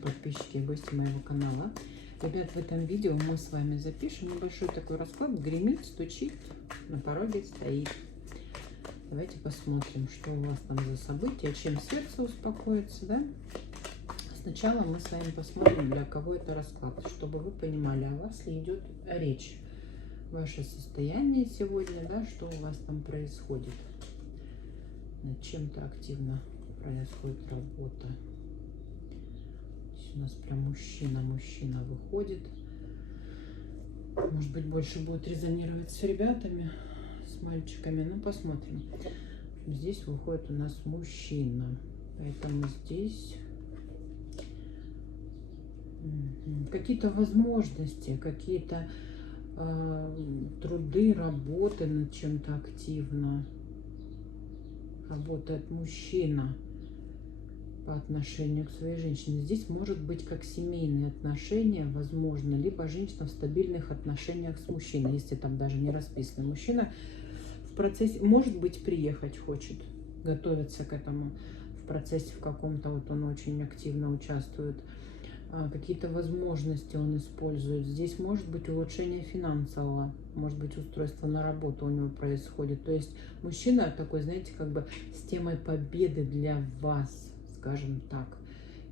подписчики и гости моего канала. Ребят, в этом видео мы с вами запишем небольшой такой расклад. Гремит, стучит, на пороге стоит. Давайте посмотрим, что у вас там за события, чем сердце успокоится, да? Сначала мы с вами посмотрим, для кого это расклад, чтобы вы понимали, о вас ли идет речь. Ваше состояние сегодня, да, что у вас там происходит. Над чем-то активно происходит работа. Здесь у нас прям мужчина выходит. Может быть, больше будет резонировать с ребятами, с мальчиками. Ну, посмотрим. Здесь выходит у нас мужчина. Поэтому здесь какие-то возможности, какие-то труды, работы над чем-то активно. Работает мужчина по отношению к своей женщине. Здесь может быть как семейные отношения, возможно, либо женщина в стабильных отношениях с мужчиной, если там даже не расписано. Мужчина в процессе, может быть, приехать хочет, готовится к этому в процессе в каком-то, вот он очень активно участвует. Какие-то возможности он использует. Здесь может быть улучшение финансового, может быть устройство на работу у него происходит. То есть мужчина такой, знаете, как бы с темой победы для вас, скажем так,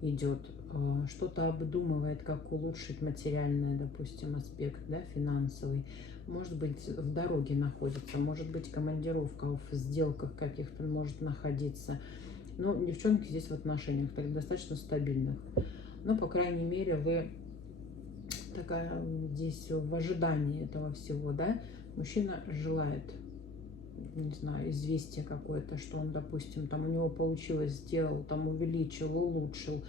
идет. Что-то обдумывает, как улучшить материальный, допустим, аспект, да, финансовый. Может быть, в дороге находится, может быть, командировка, в сделках каких-то может находиться. Но девчонки здесь в отношениях так достаточно стабильных. Но, по крайней мере, вы такая здесь в ожидании этого всего, да. Мужчина желает, не знаю, известия какое-то, что он, допустим, там у него получилось, сделал, там увеличил, улучшил,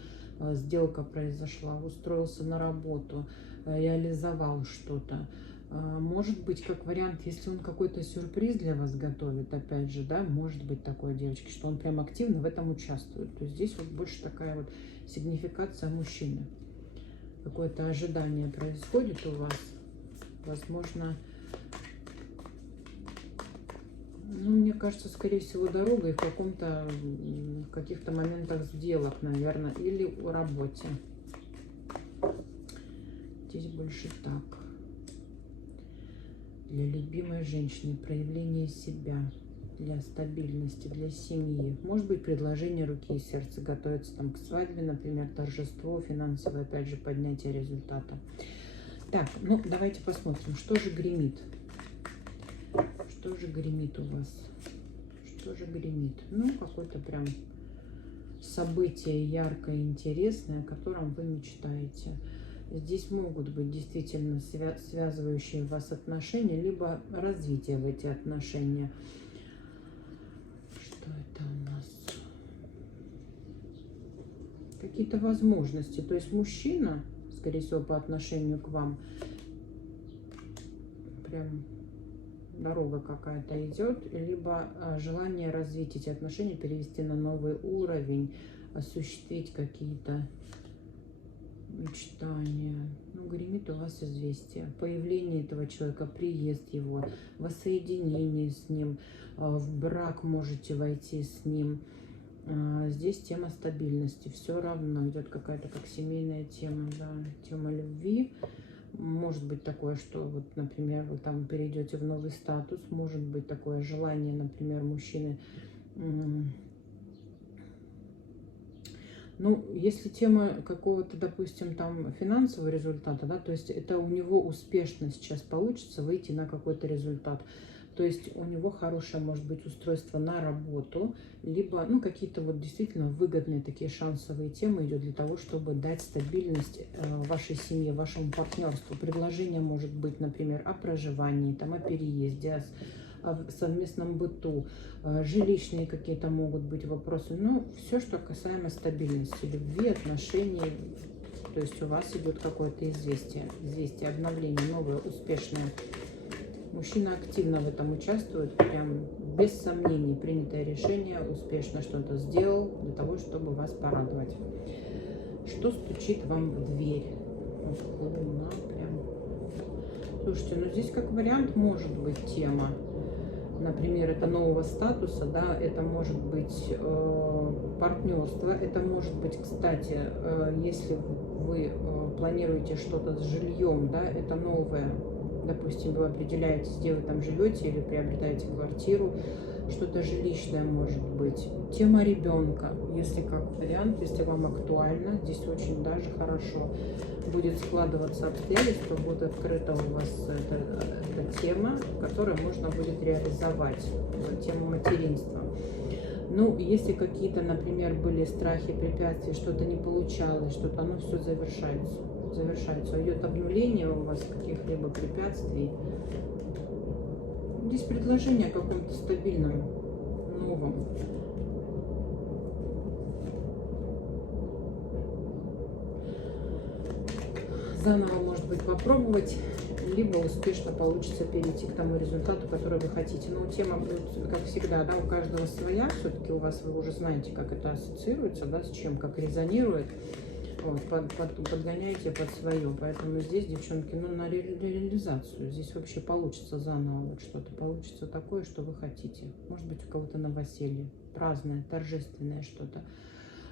сделка произошла, устроился на работу, реализовал что-то. Может быть, как вариант, если он какой-то сюрприз для вас готовит, опять же, да, может быть такое, девочки, что он прям активно в этом участвует. То есть здесь вот больше такая вот сигнификация мужчины. Какое-то ожидание происходит у вас. Возможно, ну, мне кажется, скорее всего, дорога и в каких-то моментах сделок, наверное, или о работе. Здесь больше так. Для любимой женщины проявление себя, для стабильности, для семьи. Может быть, предложение руки и сердца, готовится там к свадьбе, например, торжество, финансовое, опять же, поднятие результата. Так, ну, давайте посмотрим, что же гремит. Что же гремит у вас? Что же гремит? Ну, какое-то прям событие яркое, интересное, о котором вы мечтаете. Здесь могут быть действительно связывающие вас отношения, либо развитие в эти отношения. Что это у нас? Какие-то возможности. То есть мужчина, скорее всего, по отношению к вам, прям дорога какая-то идет, либо желание развить эти отношения, перевести на новый уровень, осуществить какие-то мечтания. Ну, гремит у вас известие. Появление этого человека, приезд его, воссоединение с ним, в брак можете войти с ним. Здесь тема стабильности. Все равно идет какая-то как семейная тема, да, тема любви. Может быть такое, что вот, например, вы там перейдете в новый статус. Может быть такое желание, например, мужчины. Ну, если тема какого-то, допустим, там финансового результата, да, то есть это у него успешно сейчас получится выйти на какой-то результат. То есть у него хорошее, может быть, устройство на работу, либо, ну, какие-то вот действительно выгодные такие шансовые темы идет для того, чтобы дать стабильность вашей семье, вашему партнерству. Предложение может быть, например, о проживании, там, о переезде, о совместном быту, жилищные какие-то могут быть вопросы. Ну, все, что касаемо стабильности, любви, отношений. То есть у вас идет какое-то известие, обновление, новое, успешное. Мужчина активно в этом участвует, прям без сомнений принятое решение, успешно что-то сделал для того, чтобы вас порадовать. Что стучит вам в дверь? Луна прям. Слушайте, ну здесь как вариант может быть тема например, это нового статуса, да, это может быть партнерство, это может быть, кстати, если вы планируете что-то с жильем, да, это новое, допустим, вы определяетесь, где вы там живете или приобретаете квартиру, что-то жилищное может быть. Тема ребенка, если как вариант, если вам актуально, здесь очень даже хорошо будет складываться обстоятельства, будет открыта у вас эта тема, которую можно будет реализовать, тема материнства. Ну, если какие-то, например, были страхи, препятствия, что-то не получалось, что-то, оно все завершается. Идет обнуление у вас каких-либо препятствий. Здесь предложение о каком-то стабильном, новом. Заново, может быть, попробовать, либо успешно получится перейти к тому результату, который вы хотите. Но тема, как всегда, да, у каждого своя. Все-таки у вас, вы уже знаете, как это ассоциируется, да, с чем, как резонирует. Вот, подгоняйте под свое. Поэтому здесь, девчонки, ну, на реализацию. Здесь вообще получится заново вот что-то. Получится такое, что вы хотите. Может быть, у кого-то новоселье, праздное, торжественное что-то.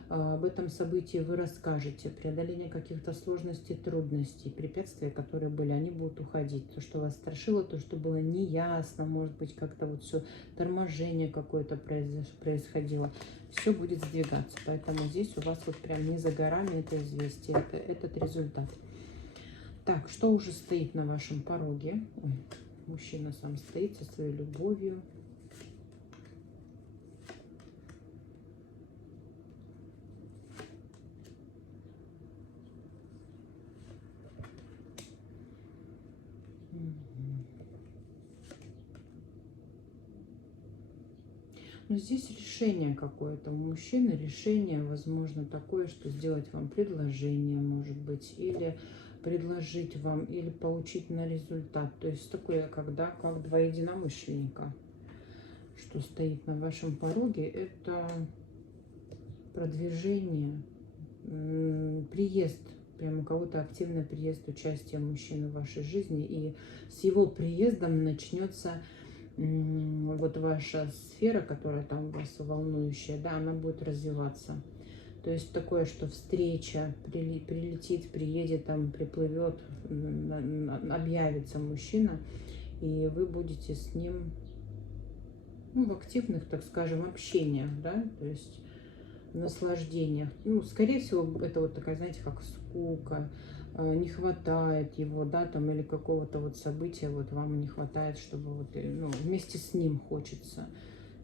Об этом событии вы расскажете. Преодоление каких-то сложностей, трудностей, препятствия, которые были, они будут уходить. То, что вас страшило, то, что было неясно, может быть, как-то вот все торможение какое-то происходило, все будет сдвигаться. Поэтому здесь у вас вот прям не за горами это известие, этот результат. Так, что уже стоит на вашем пороге? Ой, мужчина сам стоит со своей любовью. Но здесь решение какое-то у мужчины, решение, возможно, такое, что сделать вам предложение, может быть, или предложить вам, или получить на результат. То есть такое, когда как два единомышленника, что стоит на вашем пороге, это продвижение, приезд, прям у кого-то активный приезд, участие мужчины в вашей жизни, и с его приездом начнется вот ваша сфера, которая там у вас волнующая, да, она будет развиваться. То есть такое, что встреча, прилетит, приедет, там приплывет, объявится мужчина, и вы будете с ним, ну, в активных, так скажем, общениях, да, то есть в наслаждениях. Ну, скорее всего, это вот такая, знаете, как скука, не хватает его, да, там, или какого-то вот события, вот вам не хватает, чтобы вот, ну, вместе с ним хочется.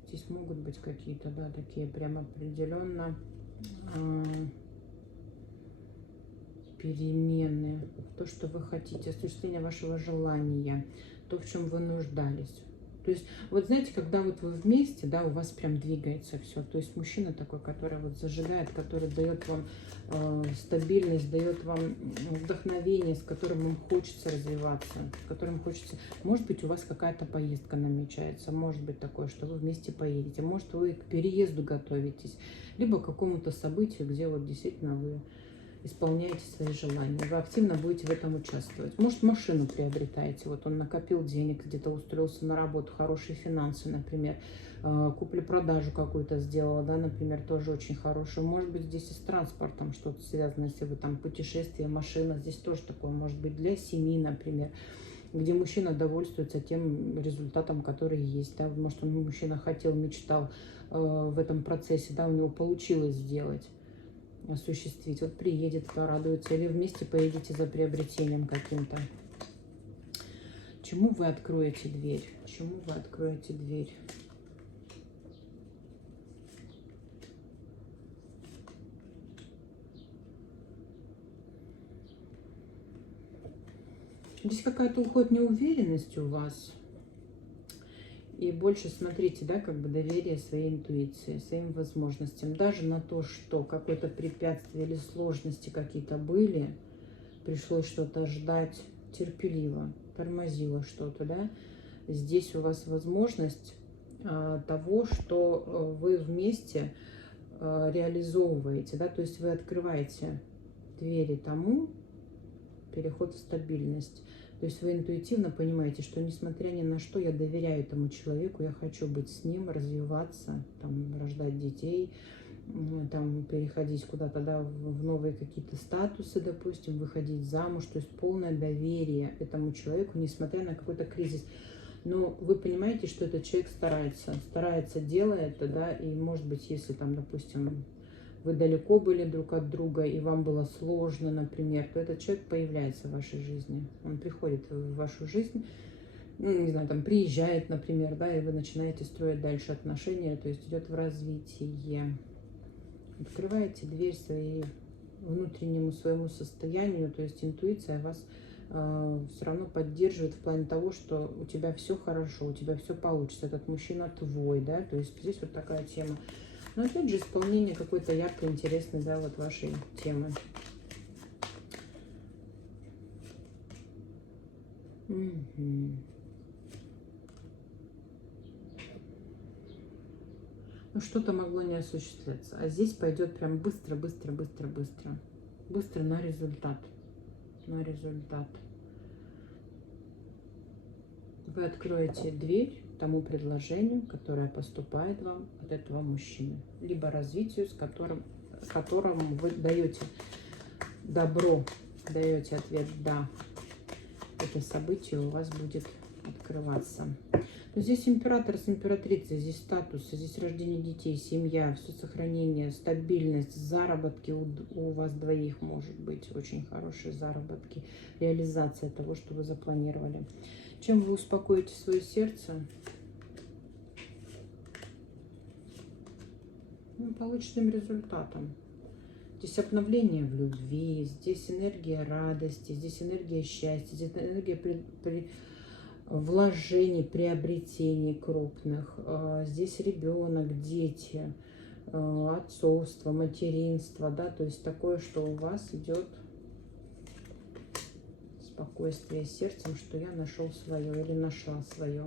Здесь могут быть какие-то, да, такие прям определенно перемены, то, что вы хотите, осуществление вашего желания, то, в чем вы нуждались. То есть, вот знаете, когда вот вы вместе, да, у вас прям двигается все. То есть мужчина такой, который вот зажигает, который дает вам стабильность, дает вам вдохновение, с которым вам хочется развиваться, с которым хочется. Может быть, у вас какая-то поездка намечается, может быть такое, что вы вместе поедете, может, вы к переезду готовитесь, либо к какому-то событию, где вот действительно вы исполняете свои желания, вы активно будете в этом участвовать. Может, машину приобретаете, вот он накопил денег, где-то устроился на работу, хорошие финансы, например, купли-продажу какую-то сделала, да, например, тоже очень хорошую. Может быть, здесь и с транспортом что-то связано, если вы там путешествие, машина, здесь тоже такое может быть для семьи, например, где мужчина довольствуется тем результатом, который есть, да, может, он, мужчина хотел, мечтал в этом процессе, да, у него получилось сделать, осуществить. Вот приедет, порадуется, или вместе поедете за приобретением каким-то. Чему вы откроете дверь? Чему вы откроете дверь? Здесь какая-то уходит неуверенность у вас. И больше смотрите, да, как бы доверие своей интуиции, своим возможностям. Даже на то, что какое-то препятствие или сложности какие-то были, пришлось что-то ждать терпеливо, тормозило что-то, да. Здесь у вас возможность того, что вы вместе реализовываете, да, то есть вы открываете двери тому, переход в стабильность. То То есть вы интуитивно понимаете, что несмотря ни на что, я доверяю этому человеку, я хочу быть с ним, развиваться, там, рождать детей, там, переходить куда-то, да, в новые какие-то статусы, допустим, выходить замуж. То есть полное доверие этому человеку, несмотря на какой-то кризис. Но вы понимаете, что этот человек старается, делает это, да, и может быть, если там, допустим, вы далеко были друг от друга, и вам было сложно, например, то этот человек появляется в вашей жизни. Он приходит в вашу жизнь, ну, не знаю, там, приезжает, например, да, и вы начинаете строить дальше отношения, то есть идет в развитие. Открываете дверь внутреннему своему состоянию, то есть интуиция вас все равно поддерживает в плане того, что у тебя все хорошо, у тебя все получится, этот мужчина твой, да, то есть здесь вот такая тема. Но опять же исполнение какой-то яркой, интересной, да, вот вашей темы. Угу. Ну, что-то могло не осуществляться. А здесь пойдет прям быстро, быстро, быстро, быстро. Быстро на результат. На результат. Вы откроете дверь тому предложению, которое поступает вам от этого мужчины. Либо развитию, которому вы даете добро, даете ответ «да». Это событие у вас будет открываться. Но здесь император с императрицей, здесь статус, здесь рождение детей, семья, все сохранение, стабильность, заработки у вас двоих может быть, очень хорошие заработки, реализация того, что вы запланировали. Чем вы успокоите свое сердце? Ну, полученным результатом. Здесь обновление в любви, здесь энергия радости, здесь энергия счастья, здесь энергия вложений, приобретений крупных. Здесь ребенок, дети, отцовство, материнство, да, то есть такое, что у вас идет спокойствие сердцем, что я нашел свое или нашла свое.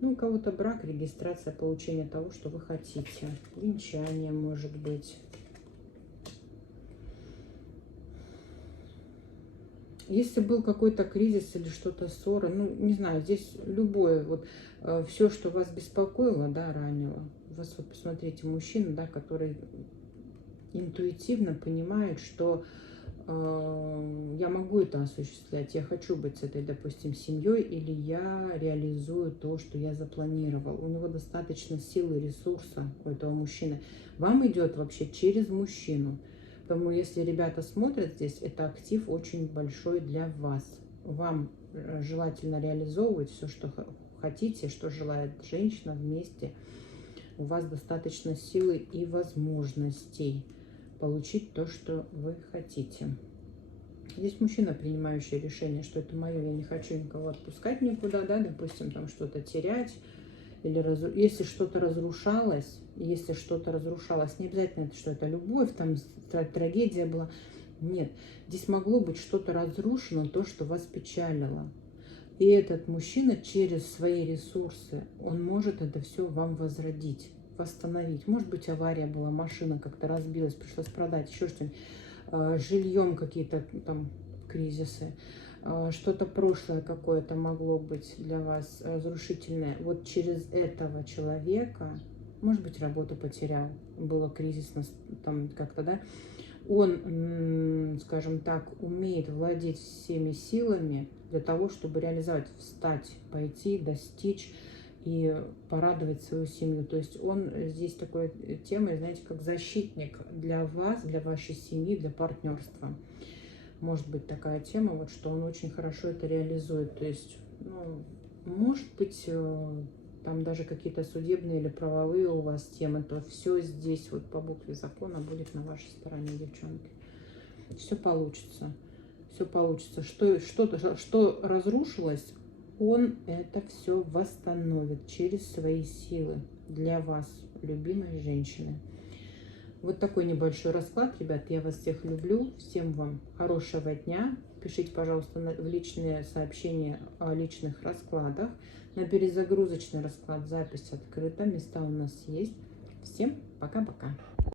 Ну, у кого-то брак, регистрация, получение того, что вы хотите. Венчание может быть. Если был какой-то кризис или что-то ссора, ну, не знаю, здесь любое, вот, все, что вас беспокоило, да, ранило. У вас, вот, посмотрите, мужчина, да, который интуитивно понимает, что я могу это осуществлять, я хочу быть с этой, допустим, семьей, или я реализую то, что я запланировал. У него достаточно силы, ресурса, у этого мужчины. Вам идет вообще через мужчину. Поэтому, если ребята смотрят здесь, это актив очень большой для вас. Вам желательно реализовывать все, что хотите, что желает женщина вместе. У вас достаточно силы и возможностей получить то, что вы хотите. Здесь мужчина, принимающий решение, что это мое, я не хочу никого отпускать никуда, да, допустим, там что-то терять, или если что-то разрушалось, не обязательно, что это любовь, там трагедия была, нет, здесь могло быть что-то разрушено, то, что вас печалило. И этот мужчина через свои ресурсы, он может это все вам возродить, восстановить. Может быть, авария была, машина как-то разбилась, пришлось продать, еще что-нибудь, жильем какие-то там кризисы, что-то прошлое какое-то могло быть для вас разрушительное. Вот через этого человека, может быть, работу потерял, было кризисно там как-то, да, он, скажем так, умеет владеть всеми силами для того, чтобы реализовать, встать, пойти, достичь и порадовать свою семью. То есть он здесь такой темой, знаете, как защитник для вас, для вашей семьи, для партнерства. Может быть такая тема, вот, что он очень хорошо это реализует. То есть, ну, может быть, там даже какие-то судебные или правовые у вас темы, то все здесь вот по букве закона будет на вашей стороне, девчонки. Все получится. Все получится. Что разрушилось, он это все восстановит через свои силы для вас, любимой женщины. Вот такой небольшой расклад, ребят. Я вас всех люблю. Всем вам хорошего дня. Пишите, пожалуйста, в личные сообщения о личных раскладах. На перезагрузочный расклад запись открыта. Места у нас есть. Всем пока-пока.